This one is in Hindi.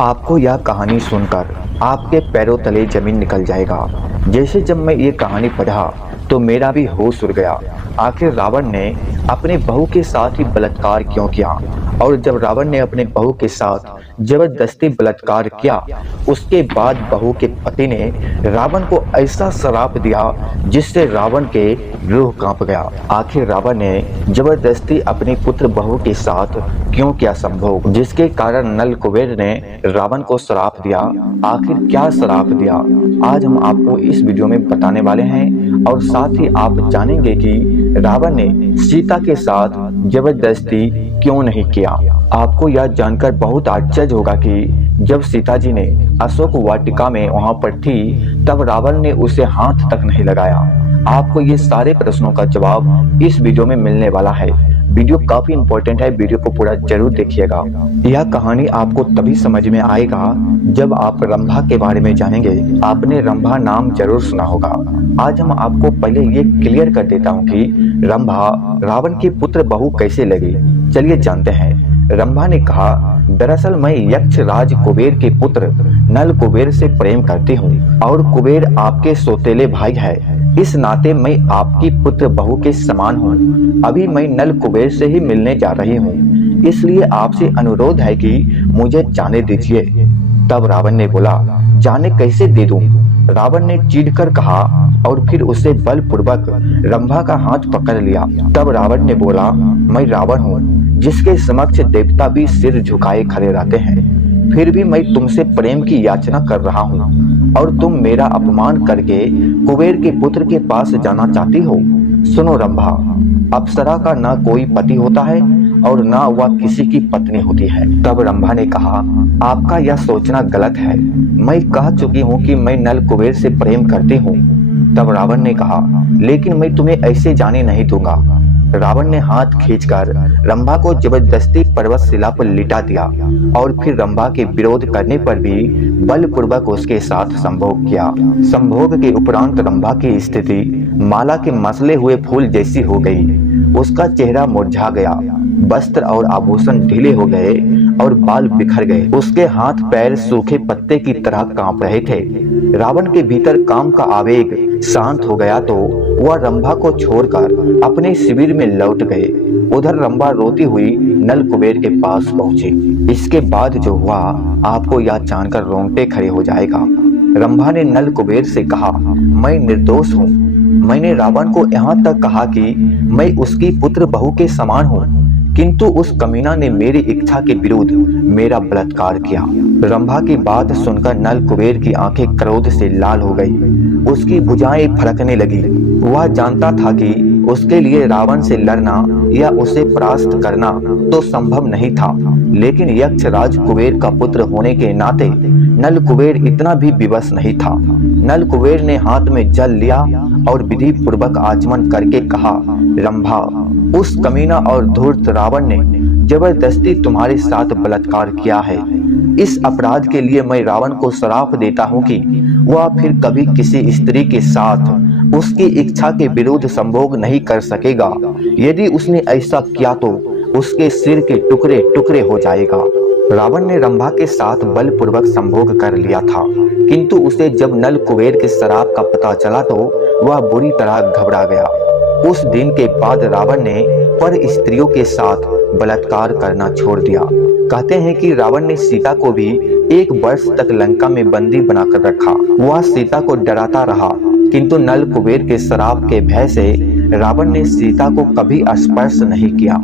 आपको यह कहानी सुनकर आपके पैरों तले जमीन निकल जाएगा। जैसे जब मैं ये कहानी पढ़ा तो मेरा भी होश उड़ गया। आखिर रावण ने अपने बहू के साथ ही बलात्कार क्यों किया? और जब रावण ने अपने बहू के साथ जबरदस्ती बलात्कार किया, उसके बाद बहू के पति ने रावण को ऐसा श्राप दिया जिससे रावण के रूह कांप गया। आखिर रावण ने जबरदस्ती अपनी पुत्र बहू के साथ क्यों किया संभोग, जिसके कारण नल कुबेर ने रावण को श्राप दिया? आखिर क्या श्राप दिया, आज हम आपको इस वीडियो में बताने वाले हैं। और साथ ही आप जानेंगे कि रावण ने सीता के साथ जबरदस्ती क्यों नहीं किया। आपको यह जानकर बहुत आश्चर्य होगा कि जब सीता जी ने अशोक वाटिका में वहां पर थी, तब रावण ने उसे हाथ तक नहीं लगाया। आपको ये सारे प्रश्नों का जवाब इस वीडियो में मिलने वाला है। वीडियो काफी इंपॉर्टेंट है, वीडियो को पूरा जरूर देखिएगा। यह कहानी आपको तभी समझ में आएगा जब आप रंभा के बारे में जानेंगे। आपने रंभा नाम जरूर सुना होगा। आज हम आपको पहले ये क्लियर कर देता हूँ कि रंभा रावण की पुत्र बहू कैसे लगी। चलिए जानते हैं। रंभा ने कहा, दरअसल मैं यक्ष राज कुबेर के पुत्र नल कुबेर से प्रेम करती हूँ और कुबेर आपके सौतेले भाई है। इस नाते मैं आपकी पुत्र बहू के समान हूँ। अभी मैं नल कुबेर से ही मिलने जा रही हूँ, इसलिए आपसे अनुरोध है कि मुझे जाने दीजिए। तब रावण ने बोला, जाने कैसे दे दूं? रावण ने चिढ़कर कहा और फिर उसे बलपूर्वक रंभा का हाथ पकड़ लिया। तब रावण ने बोला, मैं रावण हूँ जिसके समक्ष देवता भी सिर झुकाए खड़े रहते हैं, फिर भी मैं तुमसे प्रेम की याचना कर रहा हूँ और तुम मेरा अपमान करके कुबेर के पुत्र के पास जाना चाहती हो। सुनो रंभा, अप्सरा का ना कोई पति होता है और ना वह किसी की पत्नी होती है। तब रंभा ने कहा, आपका यह सोचना गलत है। मैं कह चुकी हूँ कि मैं नल कुबेर से प्रेम करती हूँ। तब रावण ने कहा, लेकिन मैं तुम्हें ऐसे जाने नहीं दूंगा। रावण ने हाथ खींचकर रंभा को जबरदस्ती पर्वत शिला पर लिटा दिया और फिर रंभा के विरोध करने पर भी बलपूर्वक उसके साथ संभोग किया। संभोग के उपरांत रंभा की स्थिति माला के मसले हुए फूल जैसी हो गई। उसका चेहरा मुरझा गया, वस्त्र और आभूषण ढीले हो गए और बाल बिखर गए। उसके हाथ पैर सूखे पत्ते की तरह कांप रहे थे। रावण के भीतर काम का आवेग शांत हो गया तो वह रंभा को छोड़कर अपने शिविर में लौट गए। उधर रंभा रोती हुई नल कुबेर के पास पहुंची। इसके बाद जो हुआ आपको यह जानकर रोंगटे खड़े हो जाएगा। रंभा ने नल कुबेर से कहा, मैं निर्दोष हूँ। मैंने रावण को यहाँ तक कहा कि मैं उसकी पुत्र बहू के समान हूँ, किंतु उस कमीना ने मेरी इच्छा के विरुद्ध मेरा बलात्कार किया। रंभा की बात सुनकर नल कुबेर की आंखें क्रोध से लाल हो गई। उसकी भुजाएं फड़कने लगी। वह जानता था कि उसके लिए रावण से लड़ना या उसे परास्त करना तो संभव नहीं था, लेकिन यक्ष राज कुबेर का पुत्र होने के नाते नल कुबेर इतना भी विवश नहीं था। नल कुबेर ने हाथ में जल लिया और विधि पूर्वक आचमन करके कहा, रंभा, उस कमीना और धूर्त रावण ने जबरदस्ती तुम्हारे साथ बलात्कार किया है। इस अपराध के लिए मैं रावण को श्राप देता हूँ कि वह फिर कभी किसी स्त्री के साथ उसकी इच्छा के विरुद्ध संभोग नहीं कर सकेगा। यदि उसने ऐसा किया तो उसके सिर के टुकड़े टुकड़े हो जाएगा। रावण ने रंभा के साथ बलपूर्वक संभोग कर लिया था, किंतु उसे जब नल कुबेर के श्राप का पता चला तो वह बुरी तरह घबरा गया। उस दिन के बाद रावण ने पर स्त्रियों के साथ बलात्कार करना छोड़ दिया। कहते हैं कि रावण ने सीता को भी 1 वर्ष तक लंका में बंदी बनाकर रखा। वह सीता को डराता रहा, किंतु नल कुबेर के श्राप के भय से रावण ने सीता को कभी स्पर्श नहीं किया।